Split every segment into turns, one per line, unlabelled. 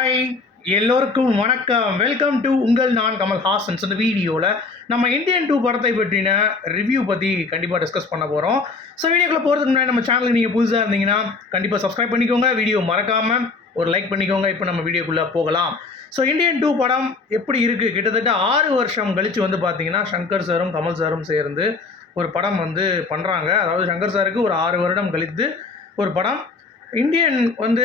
Hi எல்லோருக்கும் வணக்கம். Welcome to உங்கள் நான் கமல் ஹாசன்ஸ். இந்த வீடியோவில் நம்ம இந்தியன் டூ படத்தை பற்றின ரிவ்யூ பற்றி கண்டிப்பாக டிஸ்கஸ் பண்ண போகிறோம் ஸோ வீடியோக்குள்ளே போகிறதுக்கு முன்னாடி நம்ம சேனலுக்கு நீங்கள் புதுசாக இருந்தீங்கன்னா கண்டிப்பாக சப்ஸ்கிரைப் பண்ணிக்கோங்க. வீடியோ மறக்காமல் ஒரு லைக் பண்ணிக்கோங்க. இப்போ நம்ம வீடியோக்குள்ளே போகலாம். ஸோ இந்தியன் டூ படம் எப்படி இருக்குது கிட்டத்தட்ட ஆறு வருஷம் கழித்து வந்து பார்த்தீங்கன்னா சங்கர் சாரும் கமல் சாரும் சேர்ந்து ஒரு படம் வந்து பண்ணுறாங்க அதாவது சங்கர் சாருக்கு ஒரு ஆறு வருடம் கழித்து ஒரு படம் இந்தியன் வந்து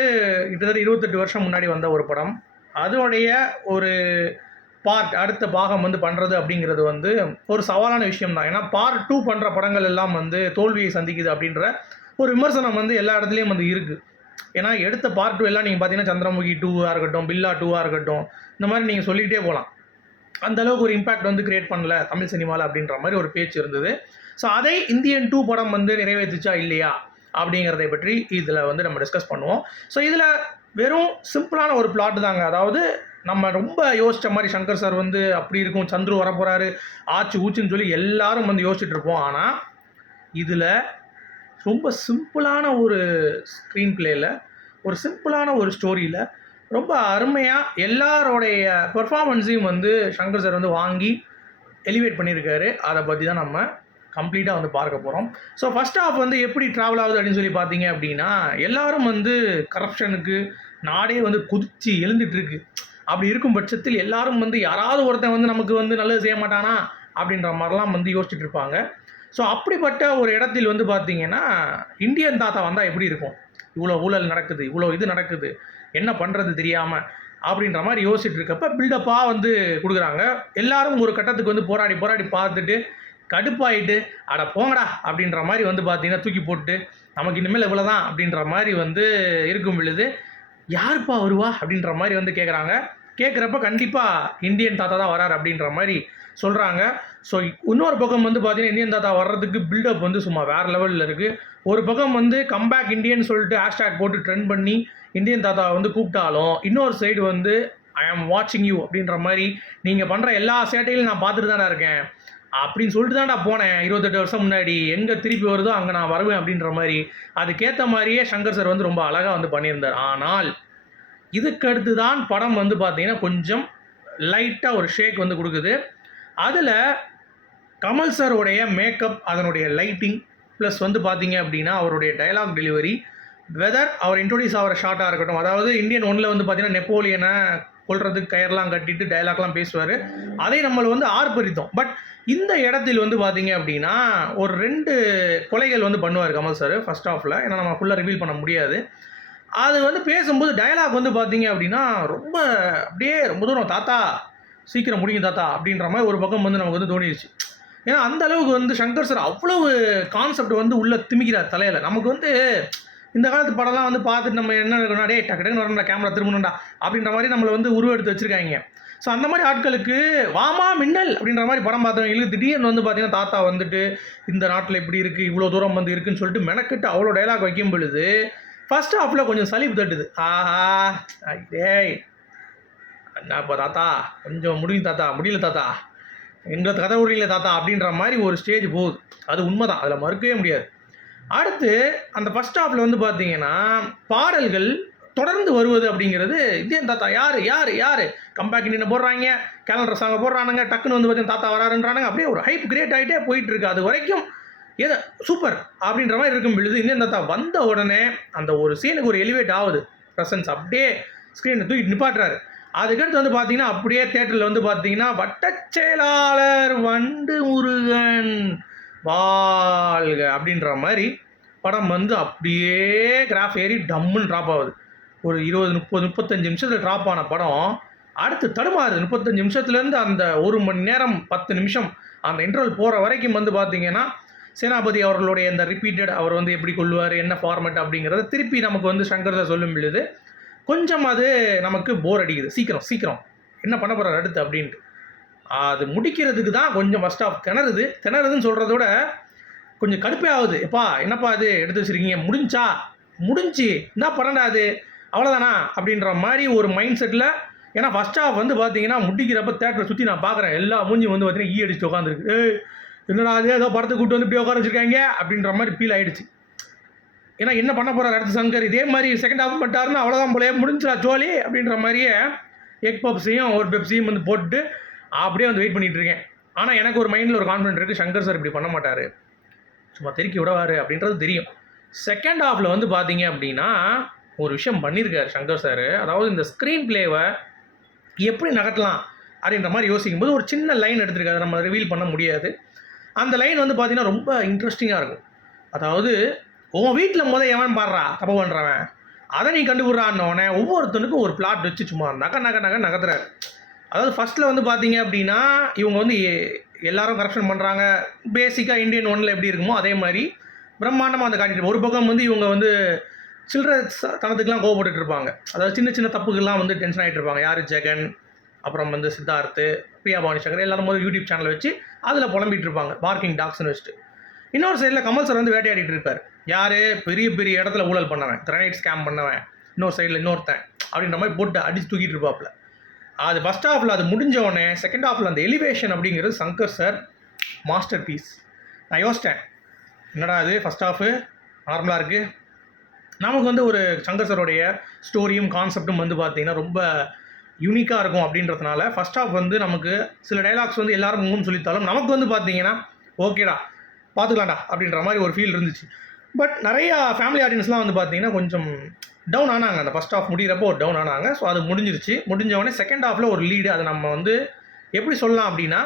கிட்டத்தட்ட இருபத்தெட்டு வருஷம் முன்னாடி வந்த ஒரு படம். அதோடைய ஒரு பார்ட் அடுத்த பாகம் வந்து பண்ணுறது அப்படிங்கிறது வந்து ஒரு சவாலான விஷயம் தான் ஏன்னா பார்ட் டூ பண்ணுற படங்கள் எல்லாம் வந்து தோல்வியை சந்திக்குது அப்படின்ற ஒரு விமர்சனம் வந்து எல்லா இடத்துலையும் வந்து இருக்குது ஏன்னா எடுத்த பார்ட் டூ எல்லாம் நீங்கள் பார்த்தீங்கன்னா சந்திரமுகி டூவாக இருக்கட்டும் பில்லா டூவாக இருக்கட்டும் இந்த மாதிரி நீங்கள் சொல்லிக்கிட்டே போகலாம் அந்த அளவுக்கு ஒரு இம்பாக்ட் வந்து கிரியேட் பண்ணல தமிழ் சினிமாவில் அப்படின்ற மாதிரி ஒரு பேச்சு இருந்தது. ஸோ அதை இந்தியன் டூ படம் வந்து நிறைவேற்றுச்சா இல்லையா? அப்படிங்கிறதை பற்றி இதில் வந்து நம்ம டிஸ்கஸ் பண்ணுவோம். ஸோ இதில் வெறும் சிம்பிளான ஒரு பிளாட் தாங்க. அதாவது நம்ம ரொம்ப யோசிச்ச மாதிரி சங்கர் சார் வந்து அப்படி இருக்கும் சந்துரு வரப்போகிறாரு ஆச்சு ஊச்சுன்னு சொல்லி எல்லாரும் வந்து யோசிச்சுட்டு இருப்போம். ஆனால் இதில் ரொம்ப சிம்பிளான ஒரு ஸ்க்ரீன் பிளேயில் ஒரு சிம்பிளான ஒரு ஸ்டோரியில் ரொம்ப அருமையாக எல்லாரோடைய பெர்ஃபார்மன்ஸையும் வந்து சங்கர் சார் வந்து வாங்கி எலிவேட் பண்ணியிருக்காரு. அதை பற்றி தான் நம்ம கம்ப்ளீட்டாக வந்து பார்க்க போகிறோம் ஸோ ஃபஸ்ட் ஆஃப் வந்து எப்படி ட்ராவல் ஆகுது அப்படின்னு சொல்லி பார்த்தீங்க அப்படின்னா எல்லாரும் வந்து கரப்ஷனுக்கு நாடே வந்து குதிச்சு எழுந்துட்டுருக்கு அப்படி இருக்கும் பட்சத்தில் எல்லாரும் வந்து யாராவது ஒருத்தன் வந்து நமக்கு வந்து நல்லது செய்ய மாட்டானா அப்படின்ற மாதிரிலாம் வந்து யோசிச்சுட்டு இருப்பாங்க. ஸோ அப்படிப்பட்ட ஒரு இடத்தில் வந்து பார்த்தீங்கன்னா இந்தியன் தாத்தா வந்தால் எப்படி இருக்கும்? இவ்வளோ ஊழல் நடக்குது இவ்வளோ இது நடக்குது என்ன பண்ணுறது தெரியாமல் அப்படின்ற மாதிரி யோசிச்சுட்டு இருக்கப்ப பில்டப்பாக வந்து கொடுக்குறாங்க. எல்லாரும் ஒரு கட்டத்துக்கு வந்து போராடி போராடி பார்த்துட்டு கடுப்பாயிட்டு அட போங்கடா அப்படின்ற மாதிரி வந்து பார்த்தீங்கன்னா தூக்கி போட்டு நமக்கு இனிமேல் இவ்வளோ தான் அப்படின்ற மாதிரி வந்து இருக்கும் பொழுது யாருப்பா வருவா? அப்படின்ற மாதிரி வந்து கேட்குறாங்க கேட்குறப்ப கண்டிப்பாக இந்தியன் தாத்தா தான் வரார் அப்படின்ற மாதிரி சொல்கிறாங்க ஸோ இன்னொரு பக்கம் வந்து பார்த்தீங்கன்னா இந்தியன் தாத்தா வர்றதுக்கு பில்டப் வந்து சும்மா வேறு லெவலில் இருக்குது ஒரு பக்கம் வந்து கம்பேக் இந்தியன் சொல்லிட்டு ஹேஷ்டேக் போட்டு ட்ரெண்ட் பண்ணி இந்தியன் தாத்தா வந்து கூப்பிட்டாலும் இன்னொரு சைடு வந்து ஐ ஆம் வாட்சிங் யூ அப்படின்ற மாதிரி நீங்கள் பண்ணுற எல்லா சேட்டையிலும் நான் பார்த்துட்டு தானே இருக்கேன். அப்படின்னு சொல்லிட்டு தான்டா போனேன். இருபத்தெட்டு வருஷம் முன்னாடி. எங்கே திருப்பி வருதோ அங்கே நான் வருவேன் அப்படின்ற மாதிரி. அதுக்கேற்ற மாதிரியே சங்கர் சார் வந்து ரொம்ப அழகாக வந்து பண்ணியிருந்தார். ஆனால் இதுக்கடுத்து தான் படம் வந்து பார்த்தீங்கன்னா கொஞ்சம் லைட்டாக ஒரு ஷேக் வந்து கொடுக்குது. அதில் கமல் சாருடைய மேக்கப் அதனுடைய லைட்டிங் ப்ளஸ் வந்து பார்த்தீங்க அப்படின்னா அவருடைய டைலாக் டெலிவரி வெதர் அவர் இன்ட்ரோடியூஸ் ஆகிற ஷார்ட்டாக இருக்கட்டும் அதாவது இந்தியன் ஒன்றில் வந்து பார்த்தீங்கன்னா நெப்போலியனை கொள்றதுக்கு கயர்லாம் கட்டிட்டு டயலாக்லாம் பேசுவார். அதை நம்மளை வந்து ஆர்ப்பரித்தோம். பட் இந்த இடத்தில் வந்து பார்த்தீங்க அப்படின்னா ஒரு ரெண்டு கொலைகள் வந்து பண்ணுவார் கமல் சார் ஃபர்ஸ்ட் ஆஃபில் ஏன்னா நம்ம ஃபுல்லாக ரிவீல் பண்ண முடியாது. அது வந்து பேசும்போது டயலாக் வந்து பார்த்தீங்க அப்படின்னா ரொம்ப அப்படியே ரொம்ப தூரம் தாத்தா சீக்கிரம் முடியும் தாத்தா அப்படின்ற மாதிரி ஒரு பக்கம் வந்து நமக்கு வந்து தோணிடுச்சு ஏன்னா அந்த அளவுக்கு வந்து சங்கர் சார் அவ்வளவு கான்செப்ட் வந்து உள்ளே திமிக்கிறார் தலையில். நமக்கு வந்து இந்த காலத்து படம்லாம் வந்து பார்த்துட்டு நம்ம என்ன இருக்கணும் டே டக்கு டக்குன்னு வரணும்டா கேமரா திரும்பணும்டா அப்படின்ற மாதிரி நம்மளை வந்து உருவெடுத்து வச்சுருக்காங்க. ஸோ அந்த மாதிரி ஆட்களுக்கு வாமா மின்னல் அப்படின்ற மாதிரி படம் பார்த்தவங்களுக்கு திடீர்னு வந்து பார்த்தீங்கன்னா தாத்தா வந்துட்டு இந்த நாட்டில் இப்படி இருக்குது இவ்வளோ தூரம் வந்து இருக்குன்னு சொல்லிட்டு மெனக்கிட்டு அவ்வளோ டைலாக் வைக்கும் பொழுது ஃபர்ஸ்ட் ஹாஃபில் கொஞ்சம் சலிப்பு தட்டுது. ஆஹா டேய் இப்போ தாத்தா கொஞ்சம் முடியும் தாத்தா முடியல தாத்தா. எங்களை கதை விடுறீங்களே தாத்தா அப்படின்ற மாதிரி ஒரு ஸ்டேஜ் போகுது. அது உண்மைதான். அதில் மறுக்கவே முடியாது. அடுத்து அந்த ஃபஸ்ட் ஹாஃபில் வந்து பார்த்தீங்கன்னா பாடல்கள் தொடர்ந்து வருவது அப்படிங்கிறது இதே தாத்தா யார் யார் யார்? கம்பேக் நின்று போடுறாங்க கேலண்டர் சாங்கை போடுறானுங்க டக்குன்னு வந்து பார்த்தீங்கன்னா தாத்தா வராருன்றானுங்க அப்படியே ஒரு ஹைப் கிரியேட் ஆகிட்டே போயிட்டுருக்கு. அது வரைக்கும் ஏதோ சூப்பர் அப்படின்ற மாதிரி இருக்கும் பொழுது இந்தியன் தாத்தா வந்த உடனே அந்த ஒரு சீனுக்கு ஒரு எலிவேட் ஆகுது. ப்ரெசன்ஸ் அப்படியே ஸ்க்ரீனை தூக்கி நிப்பாட்டுறாரு. அதுக்கடுத்து வந்து பார்த்தீங்கன்னா அப்படியே தேட்டரில் வந்து பார்த்தீங்கன்னா வட்டச்செயலாளர் வண்டு முருகன். வாழ்க அப்படின்ற மாதிரி படம் வந்து அப்படியே கிராஃப் ஏறி டம்முன்னு ட்ராப் ஆகுது. ஒரு இருபது முப்பது முப்பத்தஞ்சு நிமிஷத்தில் ட்ராப் ஆன படம் அடுத்து தடுமாறுது. முப்பத்தஞ்சு நிமிஷத்துலேருந்து அந்த ஒரு மணி நேரம் பத்து நிமிஷம் அந்த இன்டர்வல் போகிற வரைக்கும் வந்து பார்த்தீங்கன்னா சேனாபதி அவர்களுடைய இந்த ரிப்பீட்டட் அவர் வந்து எப்படி கொள்வார் என்ன ஃபார்மேட் அப்படிங்கிறத திருப்பி நமக்கு வந்து சங்கர் சார் சொல்லும் பொழுது கொஞ்சம் அது நமக்கு போர் அடிக்குது. சீக்கிரம் சீக்கிரம். என்ன பண்ண போகிறார் அடுத்து அப்படின்ட்டு. அது முடிக்கிறதுக்கு தான் கொஞ்சம் ஃபஸ்ட் ஆஃப் திணறுது. திணறுதுன்னு சொல்கிறத விட கொஞ்சம் கடுப்பே ஆகுது. எப்பா என்னப்பா இது? எடுத்து வச்சுருக்கீங்க. முடிஞ்சா? முடிஞ்சு. என்ன பண்ணடா அது அவ்வளோதானா அப்படின்ற மாதிரி ஒரு மைண்ட் செட்டில் ஏன்னா ஃபஸ்ட் ஆஃப் வந்து பார்த்தீங்கன்னா முடிக்கிறப்ப தேட்டரை சுற்றி நான் பார்க்குறேன் எல்லா மூஞ்சி வந்து பார்த்தீங்கன்னா ஈ அடிச்சு உட்காந்துருக்கு ஏய் என்னடா அது ஏதோ படத்தை கூட்டு வந்து இப்படி உட்கார வச்சிருக்காங்க? அப்படின்ற மாதிரி ஃபீல் ஆகிடுச்சு ஏன்னா என்ன பண்ண போகிறார் அடுத்த சங்கர்? இதே மாதிரி செகண்ட் ஆஃப் பண்ணிட்டாருன்னா அவ்வளோதான் போலயே முடிஞ்சா ஜோலி? அப்படின்ற மாதிரியே எக் பப்ஸையும் ஒரு பெப்ஸையும் வந்து போட்டு அப்படியே வந்து வெயிட் பண்ணிகிட்டு இருக்கேன் ஆனால் எனக்கு ஒரு மைண்டில் ஒரு கான்ஃபிடென்ட் இருக்குது சங்கர் சார் இப்படி பண்ண மாட்டார். சும்மா தெருக்கி விடவார் அப்படின்றது தெரியும். செகண்ட் ஹாஃபில் வந்து பார்த்தீங்க அப்படின்னா ஒரு விஷயம் பண்ணியிருக்காரு சங்கர் சார் அதாவது இந்த ஸ்க்ரீன் பிளேவை எப்படி நகட்டலாம் அப்படின்ற மாதிரி யோசிக்கும்போது ஒரு சின்ன லைன் எடுத்திருக்காரு. நம்ம ரிவீல் பண்ண முடியாது. அந்த லைன் வந்து பார்த்தீங்கன்னா ரொம்ப இன்ட்ரெஸ்டிங்காக இருக்கும். அதாவது உன் வீட்டில் முத எவன் பாடுறா? தப்பு பண்ணுறவன் அதை நீ கண்டுபிடுறான்னொடனே ஒவ்வொருத்தனுக்கும் ஒரு பிளாட் வச்சு சும்மா நகை நகை நகை நகர்த்துறாரு. அதாவது ஃபஸ்ட்டில் வந்து பார்த்தீங்க அப்படின்னா இவங்க வந்து எ- எல்லாரும் கரப்ஷன் பண்ணுறாங்க பேசிக்காக இந்தியன் ஒன்னில் எப்படி இருக்குமோ அதே மாதிரி பிரம்மாண்டமாக அந்த காட்டிட்டு ஒரு பக்கம் வந்து இவங்க வந்து சில்லற தனத்துக்கெலாம் தனத்துக்குலாம் இருப்பாங்க. அதாவது சின்ன சின்ன தப்புக்கெல்லாம் வந்து டென்ஷன் ஆகிட்டு இருப்பாங்க. யார் ஜெகன் அப்புறம் வந்து சித்தார்த்து பிரியா பவானி சங்கர் எல்லாரும் போது யூடியூப் சேனலை வச்சு அதில் புலம்பிட்டு இருப்பாங்க. பார்க்கிங் டாக்ஸ்னு வச்சுட்டு. இன்னொரு சைடில் கமல் சார் வந்து வேட்டையாடிட்டு இருப்பார் யார்? பெரிய பெரிய இடத்துல ஊழல் பண்ணவன். கிரானைட் ஸ்கேம் பண்ணவன். இன்னொரு சைடில் இன்னொருத்தன். அப்படின்ற மாதிரி போட்டு அடிச்சு தூக்கிட்டு இருப்பாப்புல அது ஃபஸ்ட் ஹாஃபில் அது முடிஞ்ச உடனே செகண்ட் ஹாஃபில் அந்த எலிவேஷன் அப்படிங்கிறது சங்கர் சார் மாஸ்டர் பீஸ் நான் யோசித்தேன் என்னடா அது ஃபஸ்ட் ஹாஃபு நார்மலாக இருக்குது நமக்கு வந்து ஒரு சங்கர் சாரோடைய ஸ்டோரியும் கான்செப்டும் வந்து பார்த்தீங்கன்னா ரொம்ப யூனிக்காக இருக்கும் அப்படின்றதுனால ஃபஸ்ட் ஹாஃப் வந்து நமக்கு சில டைலாக்ஸ் வந்து எல்லாரும் முகம் சொல்லித்தாலும் நமக்கு வந்து பார்த்தீங்கன்னா ஓகேடா பார்த்துக்கலாம்டா அப்படின்ற மாதிரி ஒரு ஃபீல் இருந்துச்சு. பட் நிறையா ஃபேமிலி ஆடியன்ஸ்லாம் வந்து பார்த்தீங்கன்னா கொஞ்சம் டவுன் ஆனாங்க. அந்த ஃபஸ்ட் ஆஃப் முடிகிறப்போ ஒரு டவுன் ஆனாங்க. ஸோ அது முடிஞ்சிருச்சு. முடிஞ்ச உடனே செகண்ட் ஆஃபில் ஒரு லீடு அதை நம்ம வந்து எப்படி சொல்லலாம் அப்படின்னா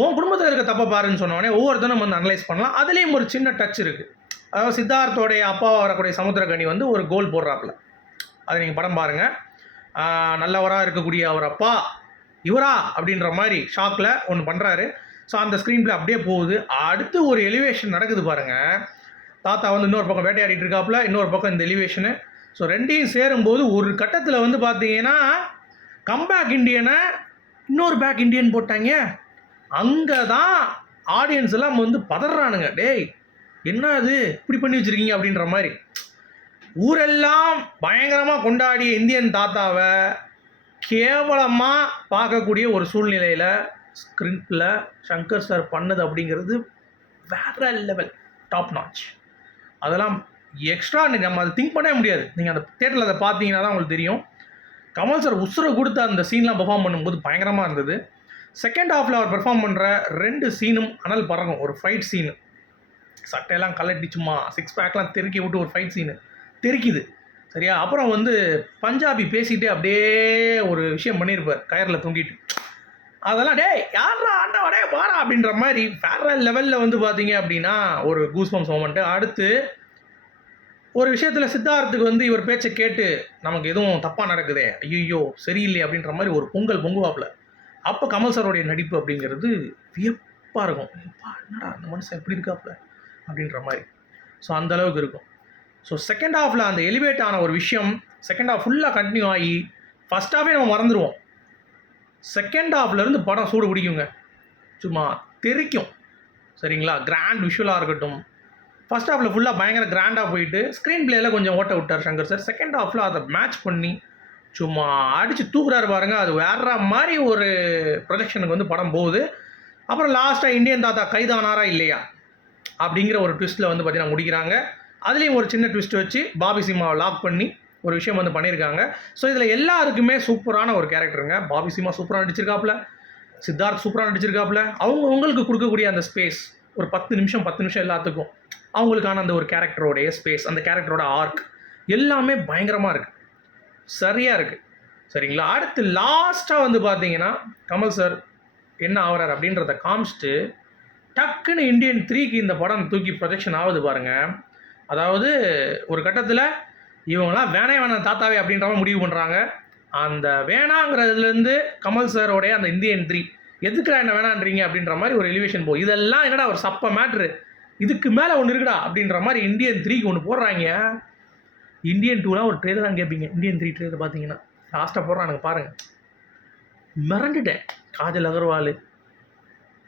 உன் குடும்பத்தில் இருக்க தப்பை பாருன்னு சொன்னோடனே ஒவ்வொருத்தரும் வந்து அனலைஸ் பண்ணலாம். அதுலேயும் ஒரு சின்ன டச் இருக்குது அதாவது சித்தார்த்தோடைய அப்பாவாக வரக்கூடிய சமுத்திரகனி வந்து ஒரு கோல் போடுறாப்புல. அது நீங்கள் படம் பாருங்கள் நல்லவராக இருக்கக்கூடிய அவர் அப்பா இவரா அப்படின்ற மாதிரி ஷாக்கில் ஒன்று பண்ணுறாரு ஸோ அந்த ஸ்க்ரீன் பிளே அப்படியே போகுது. அடுத்து ஒரு எலிவேஷன் நடக்குது பாருங்கள் தாத்தா வந்து இன்னொரு பக்கம் வேட்டையாடிட்டு இருக்காப்புல. இன்னொரு பக்கம் இந்த எலிவேஷனு ஸோ ரெண்டையும் சேரும்போது ஒரு கட்டத்தில் வந்து பார்த்தீங்கன்னா கம்பேக் இண்டியனை இன்னொரு பேக் இண்டியன் போட்டாங்க. அங்கே தான் ஆடியன்ஸ் எல்லாம் வந்து பதறானுங்க. டேய் என்ன அது? இப்படி பண்ணி வச்சுருக்கீங்க அப்படின்ற மாதிரி. ஊரெல்லாம் பயங்கரமாக கொண்டாடிய இந்தியன் தாத்தாவை கேவலமாக பார்க்கக்கூடிய ஒரு சூழ்நிலையில் ஸ்கிரிப்டில் சங்கர் சார் பண்ணது அப்படிங்கிறது வேற லெவல் டாப் நாச் அதெல்லாம் எக்ஸ்ட்ரா நம்ம அதை திங்க் பண்ணவே முடியாது. நீங்கள் அந்த தேட்டரில் அதை பார்த்தீங்கன்னா தான் உங்களுக்கு தெரியும். கமல் சார் உசுரை கொடுத்து அந்த சீன்லாம் பெர்ஃபார்ம் பண்ணும்போது பயங்கரமாக இருந்தது. செகண்ட் ஹாஃபில் அவர் பெர்ஃபார்ம் பண்ணுற ரெண்டு சீனும் அனல் பறக்கும். ஒரு ஃபைட் சீனு சட்டையெல்லாம் கலட்டி சும்மா சிக்ஸ் பேக்லாம் தெருக்கி விட்டு ஒரு ஃபைட் சீனு தெறிக்குது சரியா? அப்புறம் வந்து பஞ்சாபி பேசிகிட்டே அப்படியே ஒரு விஷயம் பண்ணியிருப்பார் கயரில் தொங்கிட்டு. அதெல்லாம் டேய் யாரா ஆண்டா வாரா அப்படின்ற மாதிரி வேற லெவலில் வந்து பார்த்தீங்க அப்படின்னா ஒரு கூஸ்பம்ஸ் மொமெண்ட்டு அடுத்து ஒரு விஷயத்தில் சித்தார்த்துக்கு வந்து இவர் பேச்சை கேட்டு நமக்கு எதுவும் தப்பாக நடக்குதே? ஐயோ சரியில்லை அப்படின்ற மாதிரி ஒரு பொங்கல் பொங்குவாப்புல. அப்போ கமல் சாரோடைய நடிப்பு அப்படிங்கிறது வியப்பாக இருக்கும். என்னடா அந்த மனுஷன் எப்படி இருக்காப்புல? அப்படின்ற மாதிரி. ஸோ அந்த அளவுக்கு இருக்கும். ஸோ செகண்ட் ஹாஃபில் அந்த எலிவேட் ஆன ஒரு விஷயம் செகண்ட் ஹாஃப் ஃபுல்லாக கண்டினியூ ஆகி ஃபஸ்ட் ஹாஃபே நம்ம மறந்துடுவோம் செகண்ட் ஹாஃப்லேருந்து படம் சூடு பிடிக்குங்க. சும்மா தெறிக்கும் சரிங்களா? கிராண்ட் விஷுவலாக இருக்கட்டும் ஃபர்ஸ்ட் ஹாஃபில் ஃபுல்லாக பயங்கர கிராண்டாக போயிட்டு ஸ்க்ரீன் பிளேயில் கொஞ்சம் ஓட்ட விட்டார் சங்கர் சார் செகண்ட் ஹாஃபில் அதை மேட்ச் பண்ணி சும்மா அடித்து தூக்குறாரு பாருங்க அது வேற மாதிரி ஒரு ப்ரொஜெக்ஷனுக்கு வந்து படம் போகுது. அப்புறம் லாஸ்ட்டாக இந்தியன் தாத்தா கைதானாரா இல்லையா? அப்படிங்கிற ஒரு ட்விஸ்ட்டில் வந்து பார்த்தீங்கன்னா முடிக்கிறாங்க. அதுலேயும் ஒரு சின்ன ட்விஸ்ட் வச்சு பாபி சிம்மாவை லாக் பண்ணி ஒரு விஷயம் வந்து பண்ணியிருக்காங்க. ஸோ இதில் எல்லாருக்குமே சூப்பரான ஒரு கேரக்டருங்க பாபி சிம்மா சூப்பராக நடிச்சிருக்காப்புல. சித்தார்த் சூப்பராக நடிச்சிருக்காப்புல. அவங்க உங்களுக்கு கொடுக்கக்கூடிய அந்த ஸ்பேஸ் ஒரு பத்து நிமிஷம் பத்து நிமிஷம் எல்லாத்துக்கும் அவங்களுக்கான அந்த ஒரு கேரக்டரோடைய ஸ்பேஸ் அந்த கேரக்டரோட ஆர்க் எல்லாமே பயங்கரமாக இருக்குது சரியாக இருக்குது சரிங்களா? அடுத்து லாஸ்ட்டாக வந்து பார்த்தீங்கன்னா கமல் சார் என்ன ஆகிறார் அப்படின்றத காமிச்சிட்டு டக்குன்னு இந்தியன் த்ரீக்கு இந்த படம் தூக்கி ப்ரொஜெக்ஷன் ஆகுது பாருங்கள் அதாவது ஒரு கட்டத்தில் இவங்களாம் வேணே வேணாம் தாத்தாவே அப்படின்ற மாதிரி முடிவு பண்ணுறாங்க அந்த வேணாங்கிறதுலேருந்து கமல் சாரோடைய அந்த இந்தியன் த்ரீ எதுக்குடா என்ன வேணான்றீங்க அப்படின்ற மாதிரி ஒரு எலிவேஷன் போ. இதெல்லாம் என்னடா ஒரு சப்ப மேட்ரு இதுக்கு மேலே ஒன்று இருக்குடா அப்படின்ற மாதிரி இந்தியன் த்ரீக்கு ஒன்று போடுறாங்க. இந்தியன் டூலாம் ஒரு ட்ரெயிலர் தான் கேட்பீங்க இந்தியன் த்ரீ ட்ரெய்லர் பார்த்தீங்கன்னா லாஸ்ட்டாக போடுறானுங்க பாருங்கள் மிரண்டுட்டேன். காஜல் அகர்வால்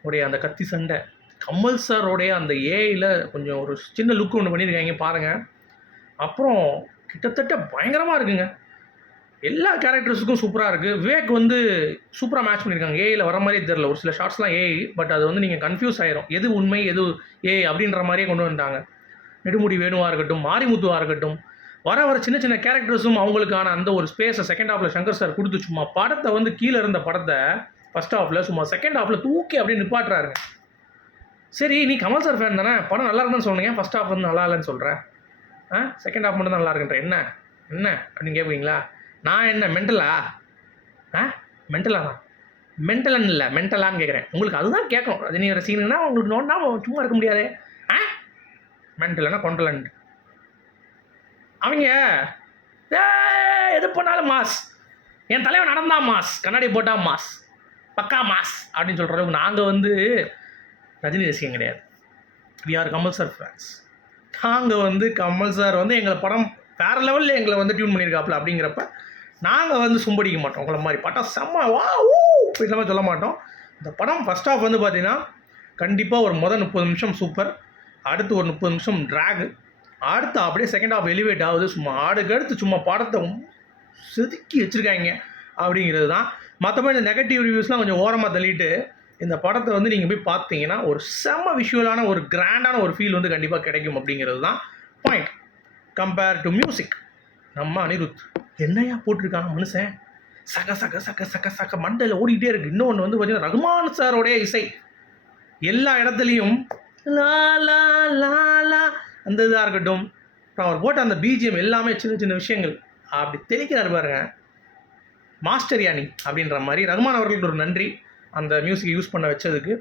உடைய அந்த கத்தி சண்டை. கமல் சாரோடைய அந்த ஏஐயில் கொஞ்சம் ஒரு சின்ன லுக் ஒன்று பண்ணியிருக்காங்க பாருங்கள் அப்புறம் கிட்டத்தட்ட பயங்கரமாக இருக்குங்க. எல்லா கேரக்டர்ஸுக்கும் சூப்பராக இருக்குது விவேக் வந்து சூப்பராக மேட்ச் பண்ணியிருக்காங்க ஏஐயில் வர மாதிரியே தெரில ஒரு சில ஷார்ட்ஸ்லாம் ஏஐ பட் அது வந்து நீங்கள் கன்ஃபியூஸ் ஆயிரும். எது உண்மை எது ஏஐ அப்படின்ற மாதிரியே கொண்டு வந்துட்டாங்க. நெடுமுடி வேணுவாக இருக்கட்டும் மாரிமுத்துவாக இருக்கட்டும். வர வர சின்ன சின்ன கேரக்டர்ஸும் அவங்களுக்கான அந்த ஒரு ஸ்பேஸை செகண்ட் ஹாஃபில் சங்கர் சார் கொடுத்து சும்மா படத்தை வந்து கீழே இருந்த படத்தை ஃபஸ்ட் ஹாஃபில் சும்மா செகண்ட் ஹாஃபில் தூக்கி அப்படியே நிப்பாட்டுறாருங்க. சரி நீ கமல் சார் ஃபேன் தானே? படம் நல்லா இருக்குன்னு சொன்னீங்க ஃபர்ஸ்ட் ஹாஃப் வந்து நல்லா இல்லைன்னு சொல்கிறேன் ஆ? செகண்ட் ஹாஃப் மட்டும் தான் நல்லா இருக்குன்ற. என்ன? என்ன? அப்படின்னு கேட்பீங்களா நான் என்ன மென்டலா ஆ? மென்டலானா மென்டலன் இல்லை மென்டலான்னு கேட்குறேன் உங்களுக்கு அதுதான் கேட்கும். ரஜினி சீனுன்னா உங்களுக்கு நோண்டா சும்மா இருக்க முடியாது. ஆ? மென்டலன்னா கொண்டலன் அவங்க எது பண்ணாலும் மாஸ். என் தலைவன் நடந்தா மாஸ். கண்ணாடி போட்டா மாஸ். பக்கா மாஸ். அப்படின்னு சொல்கிற அளவுக்கு நாங்கள் வந்து ரஜினி ரசிகம் கிடையாது. We are Kamal sir fans நாங்கள் வந்து கமல் சார் வந்து எங்களை படம் வேறு லெவலில் எங்களை வந்து டியூன் பண்ணியிருக்காப்புல அப்படிங்கிறப்ப நாங்கள் வந்து சும்படிக்க மாட்டோம். உங்களை மாதிரி படம் செம்ம வா ஊ இந்த மாதிரி சொல்ல மாட்டோம். இந்த படம் ஃபஸ்ட் ஆஃப் வந்து பார்த்தீங்கன்னா கண்டிப்பாக ஒரு முதல் முப்பது நிமிஷம் சூப்பர் அடுத்து ஒரு முப்பது நிமிஷம் ட்ராகு அடுத்து அப்படியே செகண்ட் ஆஃப் எலிவேட் ஆகுது. சும்மா ஆடுக்கு அடுத்து சும்மா படத்தை செதுக்கி வச்சுருக்காங்க அப்படிங்கிறது தான். மற்றபடி இந்த நெகட்டிவ் ரிவ்யூஸ்லாம் கொஞ்சம் ஓரமாக தள்ளிட்டு இந்த படத்தை வந்து நீங்கள் போய் பார்த்தீங்கன்னா ஒரு செம்ம விஷுவலான ஒரு கிராண்டான ஒரு ஃபீல் வந்து கண்டிப்பாக கிடைக்கும் அப்படிங்கிறது தான் பாயிண்ட் கம்பேர் டு மியூசிக் நம்ம அனிருத். என்னையா போட்டிருக்காங்க மனுஷன்? சக சக சக சக சக மண்டையில் ஓடிக்கிட்டே இருக்கு. இன்னொன்று வந்து பார்த்தீங்கன்னா ரகுமான் சாரோடைய இசை. எல்லா இடத்துலையும் லா லா லா லா அந்த இதாக இருக்கட்டும். அப்புறம் அவர் போட்ட அந்த பிஜிஎம் எல்லாமே சின்ன சின்ன விஷயங்கள். அப்படி தெளிக்கிறார் பாருங்க. மாஸ்டர் யானி அப்படின்ற மாதிரி ரகுமான் அவர்களுக்கு ஒரு நன்றி அந்த மியூசிக்கை யூஸ் பண்ண வச்சதுக்கு.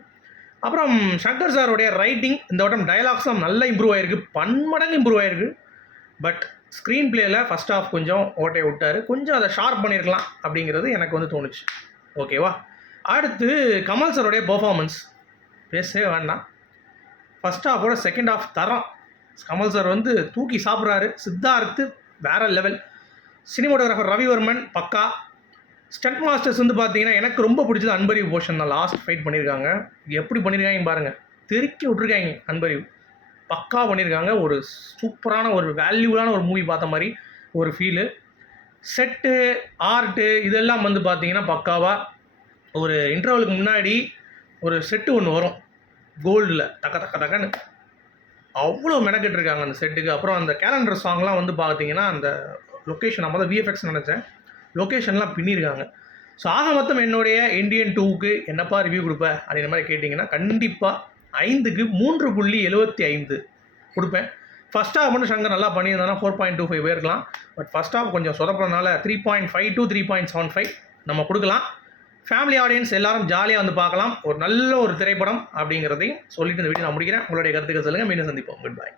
அப்புறம் சங்கர் சாரோடைய ரைட்டிங் இந்த வட்டம் டயலாக்ஸ்லாம் நல்லா இம்ப்ரூவ் ஆயிருக்கு. பன்மடங்கு இம்ப்ரூவ் ஆயிருக்கு. பட் ஸ்க்ரீன் பிளேயில் ஃபஸ்ட் ஆஃப் கொஞ்சம் ஓட்டையை விட்டார். கொஞ்சம் அதை ஷார்ப் பண்ணியிருக்கலாம் அப்படிங்கிறது எனக்கு வந்து தோணுச்சு. ஓகேவா அடுத்து கமல் சாரோடைய பர்ஃபார்மன்ஸ் பேசவே வேண்டாம். ஃபஸ்ட் ஆஃபோட செகண்ட் ஆஃப் தரம். கமல் சார் வந்து தூக்கி சாப்பிட்றாரு. சித்தார்த்து வேற லெவல் சினிமோட்டோகிராஃபர் ரவிவர்மன் பக்கா. ஸ்டண்ட் மாஸ்டர்ஸ் வந்து பார்த்தீங்கன்னா எனக்கு ரொம்ப பிடிச்சது அன்பரிவ் போர்ஷன் தான். லாஸ்ட் ஃபைட் பண்ணியிருக்காங்க எப்படி பண்ணியிருக்காங்க பாருங்கள் தெருக்கி விட்ருக்காங்க அன்பரிவ் பக்கா பண்ணியிருக்காங்க ஒரு சூப்பரான ஒரு வேல்யூவான ஒரு மூவி பார்த்த மாதிரி ஒரு ஃபீலு செட்டு ஆர்ட்டு இதெல்லாம் வந்து பார்த்தீங்கன்னா பக்காவாக ஒரு இன்டர்வலுக்கு முன்னாடி ஒரு செட்டு ஒன்று வரும். கோல்டில் தக்க தக்க தக்கன்னு. அவ்வளோ மெனக்கெட்டுருக்காங்க அந்த செட்டுக்கு அப்புறம் அந்த கேலண்டர் சாங்லாம் வந்து பார்த்தீங்கன்னா அந்த லொக்கேஷன் நம்ம தான் விஎஃப்எக்ஸ் நினச்சேன். லொக்கேஷன்லாம் பின்னிருக்காங்க. ஸோ ஆக மொத்தம் என்னுடைய இந்தியன் டூவுக்கு என்னப்பா ரிவ்யூ கொடுப்ப? அப்படின்ற மாதிரி கேட்டிங்கன்னா கண்டிப்பாக ஐந்துக்கு மூன்று புள்ளி எழுபத்தி ஐந்து கொடுப்பேன். ஃபஸ்ட் ஹாஃப் மட்டும் சங்கர் நல்லா பண்ணியிருந்தானா ஃபோர் பாயிண்ட் டூ ஃபைவ் போயிருக்கலாம் பட் ஃபஸ்ட் ஹாஃப் கொஞ்சம் சொதப்பினதுனால three point five two three point seven five நம்ம கொடுக்கலாம். ஃபேமிலி ஆடியன்ஸ் எல்லாரும் ஜாலியாக வந்து பார்க்கலாம். ஒரு நல்ல ஒரு திரைப்படம் அப்படிங்கிறதையும் சொல்லிட்டு இந்த வீடியோ நான் முடிக்கிறேன். உங்களுடைய கருத்துக்கள் சொல்லுங்கள் மீண்டும் சந்திப்போம். Good bye